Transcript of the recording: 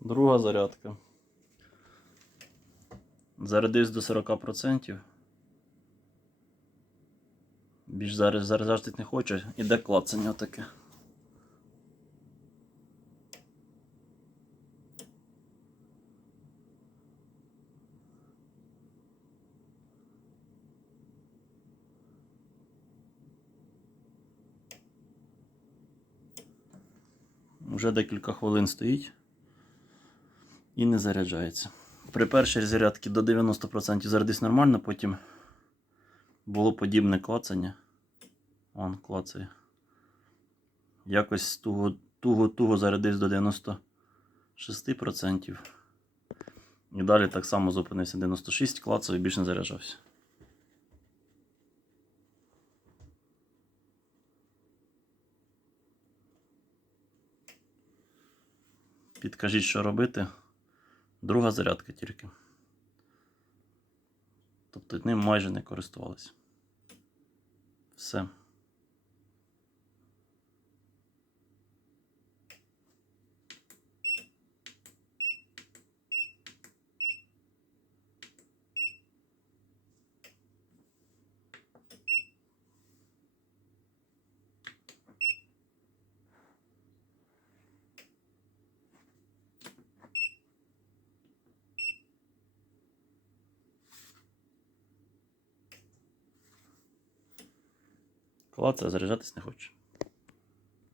Друга зарядка. Зарядився до 40%. Більш зараз заряджати не хоче. Іде клацання таке. Вже декілька хвилин стоїть і не заряджається. При першій зарядці до 90% зарядись нормально, потім було подібне клацання. Вон клацає. Якось туго, туго, туго зарядився до 96%. І далі так само зупинився 96, клацав і більше не заряджався. Підкажіть, що робити. Друга зарядка тільки. Тобто ним майже не користувалися. Все. Клацає, заряджатись не хоче.